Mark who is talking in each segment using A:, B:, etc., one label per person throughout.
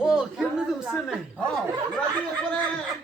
A: ও
B: কেমনে তো বুঝছে
C: নাই
B: ও
C: রাতে উপরে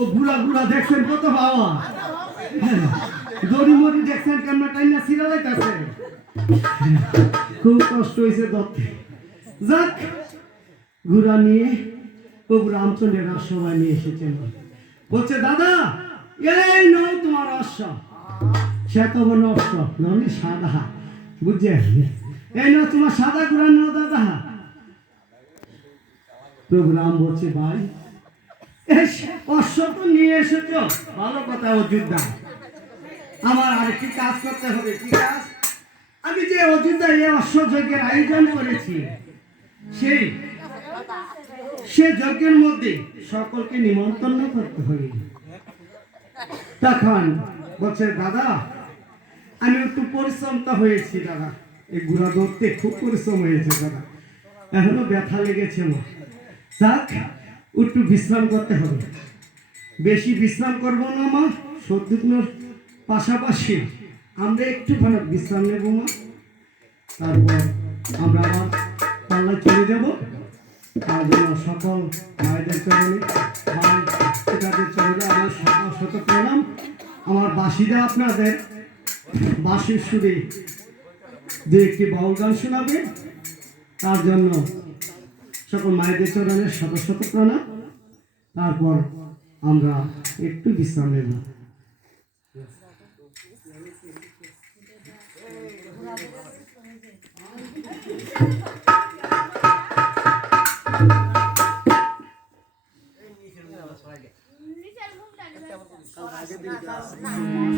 B: ও বুড়া বুড়া দেখছেন কত বাবা? দড়ি মরি দেখছেন কেমন টাইনা সিরা লাইতাছে খুব কষ্ট হয়েছে ধরতে যাক, ঘুরা নিয়ে প্রভু রামচন্দ্রের সবাই নিয়ে এসেছেন। বলছে, দাদা, এই নয় তোমার অশ্ব সে তো বলে অশ্ব ননি সাদা। বুঝছে এই নয় তোমার সাদা ঘুরা নাও, দাদা। প্রভু রাম বলছে, ভাই অশ্ব তো নিয়ে এসেছ। ভালো কথা অযোধ্যা আমার আরেকটি কাজ করতে হবে, কি কাজ? আমি যে অযোধ্যায় এই অশ্ব যজ্ঞের আয়োজন করেছি সেই সে যজ্ঞের মধ্যে সকলকে নিমন্ত্রণ করতে হবে। তখন বলছে, দাদা, আমি একটু পরিশ্রমটা হয়েছি, দাদা। এই গুড়া ধরতে খুব পরিশ্রম হয়েছে, দাদা। এখনও ব্যথা লেগেছে যাক একটু বিশ্রাম করতে হবে। বেশি বিশ্রাম করব না, মা। সদ্যুগ্নর পাশাপাশি আমরা একটু একটুখানি বিশ্রাম নেব, মা। তারপর আমরা আবার পাল্লায় চলে যাব। তার জন্য সকল মায়েদের চরণে, ভাই, পিতাদের চরণে আমার সকল শত প্রণাম আমার বাসিদা আপনাদের বাসির সুরে দু একটি বাউল গান শোনাবে। তার জন্য সকল মায়েদের চরণে শত শত প্রণাম তারপর আমরা একটু বিশ্রাম নেব Thank you.